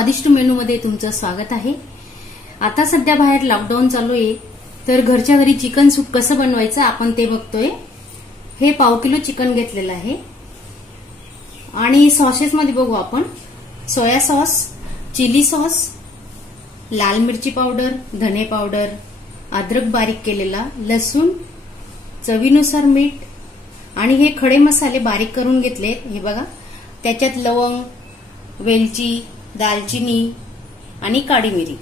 स्वादिष्ट मेनू मध्ये तुमचं स्वागत आहे। आता सध्या बाहेर लॉकडाऊन चालू आहे, तर घरच्या घरी चिकन सूप कसं बनवायचं आपण ते बघतोय। हे पाव किलो चिकन घेतलेलं आहे आणि सॉसेस मध्ये बघू आपण सोया सॉस, चिली सॉस, लाल मिरची पावडर, धने पावडर, अद्रक बारीक केलेला, लसूण, चवीनुसार मीठ आणि हे खडे मसाले बारीक करून घेतले। हे बघा, त्याच्यात लवंग, वेलची, दालचिनी आणि काळी मिरी।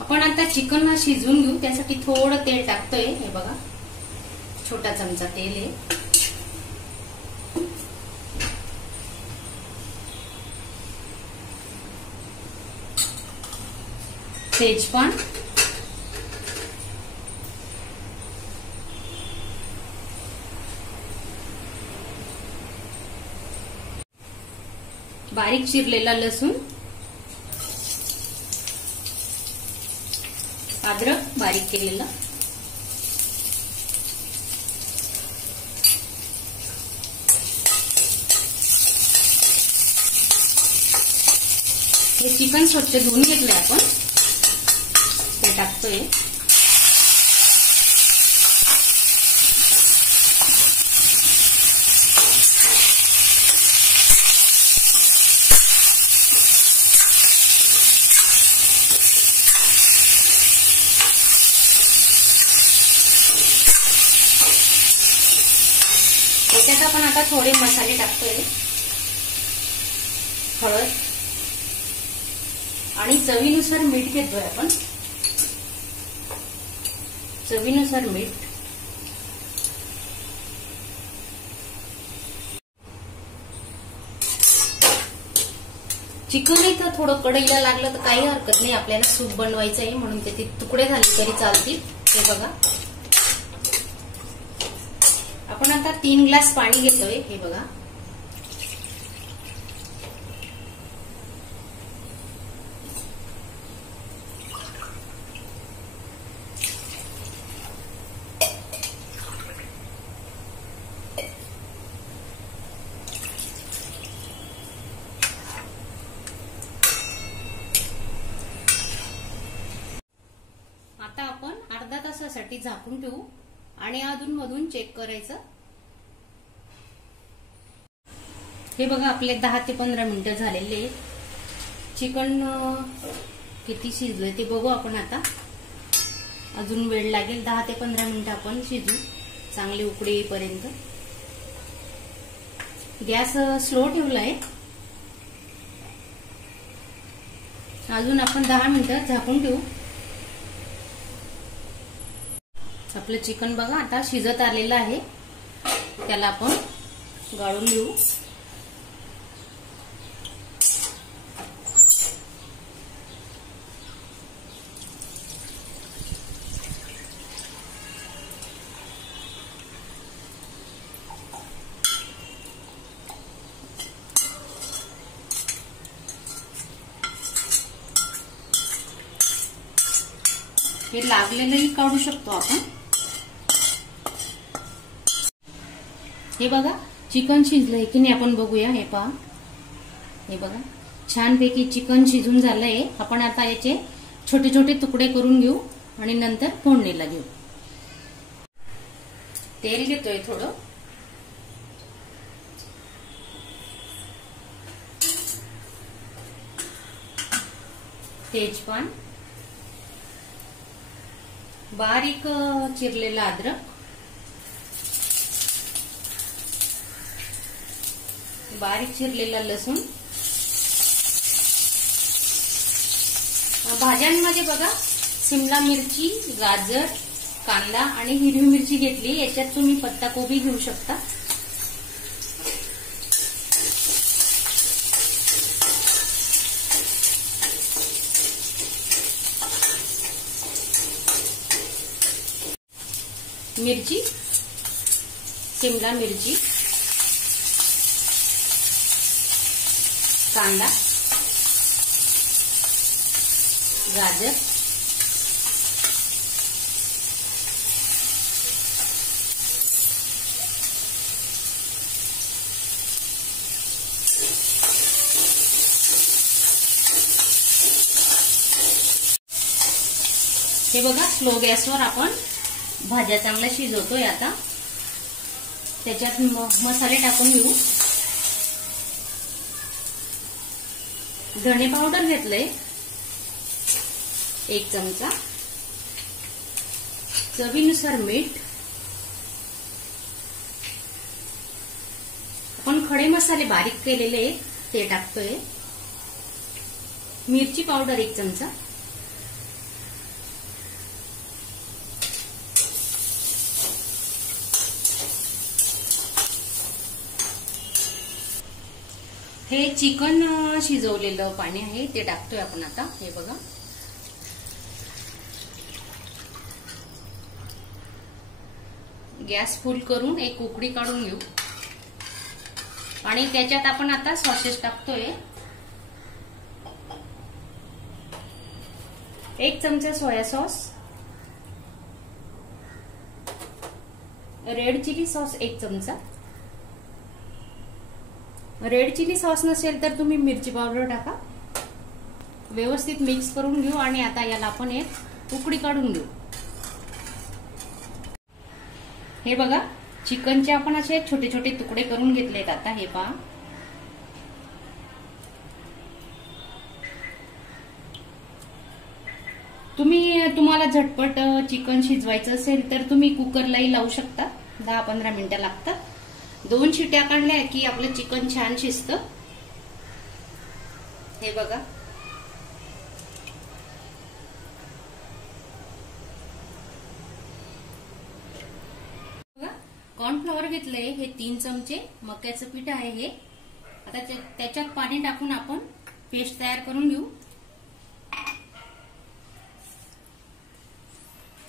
आपण आता चिकन शिजवून घेऊ, त्यासाठी थोडं तेल टाकतोय। हे बघा, छोटा चमचा तेल आहे। तेजपान, बारीक चिरलेला लसूण, अद्रक बारीक केलेला, हे चिकन स्वच्छ धुवून घेतलंय आपण, ते टाकतोय। त्याच्यात आपण आता थोडे मसाले टाकतोय, हळद आणि चवीनुसार मीठ घेतोय आपण, चवीनुसार मीठ। चिकन इथं थोडं कढईला लागलं तर काही हरकत नाही, आपल्याला सूप बनवायचं आहे म्हणून त्याचे तुकडे झाले तरी चालतील। हे बघा, आपण आता 3 ग्लास पाणी घेतोय। हे बघा, आता आपण अर्धा तासासाठी झाकून ठेवू आणि अधून मधून चेक करायचं। हे बघा, आपले 10 ते 15 मिनिटं झालेले। चिकन किती शिजलंय ते बघू आपण आता। अजून वेळ लागेल, 10 ते 15 मिनिटं आपण शिजू, चांगली उकळी येईपर्यंत। गॅस स्लो ठेवलाय। अजून आपण 10 मिनिटं झाकून ठेवू। आपलं चिकन बघा आता शिजत आलेलं आहे, त्याला आपण गाळून घेऊ। हे लागलेलंही काढू शकतो आपण। हे बघा, चिकन शिजलंय की नाही आपण बघूया। हे पहा, हे बघा, छानपैकी चिकन शिजून झालंय। आपण आता याचे छोटे छोटे तुकडे करून घेऊ आणि नंतर फोडणीला घेऊ। तेल घेतोय थोडं, तेजपान, बारीक चिरलेला अद्रक, बारीक चिरलेला लसूण। भाज्यांमध्ये बघा, शिमला मिरची, गाजर, कांदा आणि हिरवी मिरची घेतली। याच्यात तुम्ही पत्ता कोबी घेऊ शकता। मिरची, शिमला मिरची, कांदा, गाजर, हे बघा, स्लो गॅसवर आपण भाज्या चांगल्या शिजवतोय. आता त्याच्यात मसाले टाकून घेऊ. धणे पावडर घेतलंय 1 चमचा, चवीनुसार मीठ. आपण खडे मसाले बारीक केलेले ते टाकतोय. मिरची पावडर 1 चमचा, हे चिकन शिजवलेलं पाणी आहे ते टाकतोय आपण आता. हे बघा, गॅस फुल करून एक उकळी काढून घेऊ. आणि त्याच्यात आपण आता सॉसेस टाकतोय. 1 चमचा soya sauce, red chilli sauce 1 चमचा. रेड चिली सॉस नसेल तर तुम्ही मिरची पावडर टाका. व्यवस्थित मिक्स करून घेऊ आणि आता याला आपण एक उकळी काढून घेऊ. हे बघा, चिकनचे आपण असे छोटे छोटे तुकडे करून घेतलेत. आता हे पहा, तुम्हाला झटपट चिकन शिजवायचं असेल तर तुम्ही कुकरलाही लावू शकता. 10-15 मिनिटं लागतात. 2 शिट्या काढल्या की आपलं चिकन छान शिजतं. हे बघा, कॉर्नफ्लॉवर घेतलंय हे 3 चमचे. मक्याचं पीठ आहे हे. आता त्याच्यात पाणी टाकून आपण पेस्ट तयार करून घेऊ.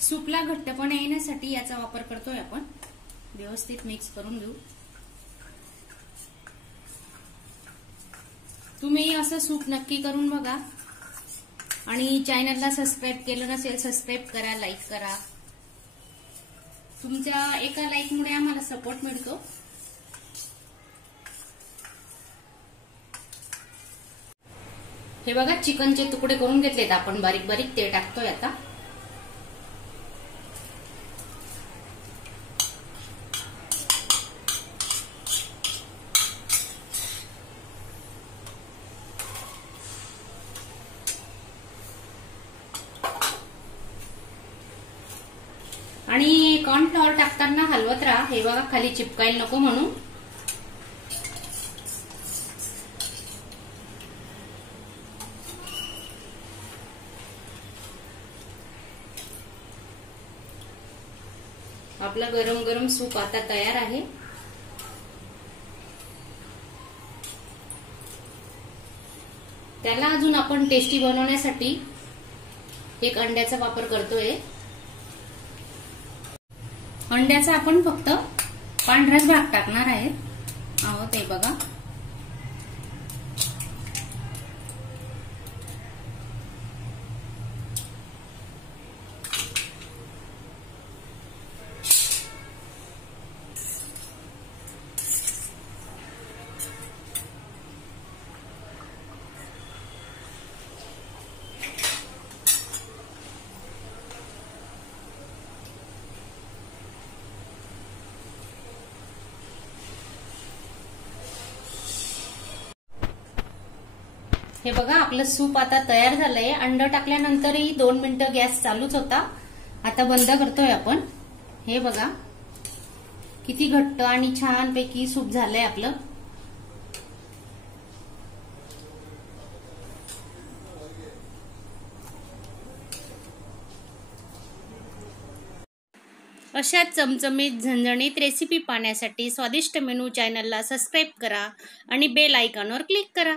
सूपला घट्टपणा येण्यासाठी याचा वापर करतोय आपण. व्यवस्थित मिक्स करून घेऊ. तुम्ही असं सूप नक्की करून बघा. आणि चॅनलला सबस्क्राईब केलं नसेल, सबस्क्राईब करा, लाईक करा. तुमच्या एका लाईकमुळे आम्हाला सपोर्ट मिळतो. हे बघा, चिकनचे तुकडे करून घेतलेत आपण बारीक बारीक. ते टाकतोय आता. आणि कॉर्नफ्लॉवर टाकताना हलवत राहा. हे बघा, खाली चिपकायला नको म्हणून. आपला गरम गरम सूप आता तयार आहे. त्याला अजून आपण टेस्टी बनवण्यासाठी 1 अंड्याचा वापर करतोय. अंड्याचा आपण फक्त पांढराच भाग टाकणार आहोत. हे बघा, हे बघा, आपलं सूप आता तयार झालंय. अंड टाकल्यानंतरही 2 मिनिटं गॅस चालूच होता. आता बंद करतोय आपण. हे बघा, किती घट्ट आणि छान पैकी सूप झालंय आपलं. अशा चमचमीत झणझणीत रेसिपी पाहण्यासाठी स्वादिष्ट मेनू चॅनलला सबस्क्राईब करा आणि बेल आयकॉनवर क्लिक करा.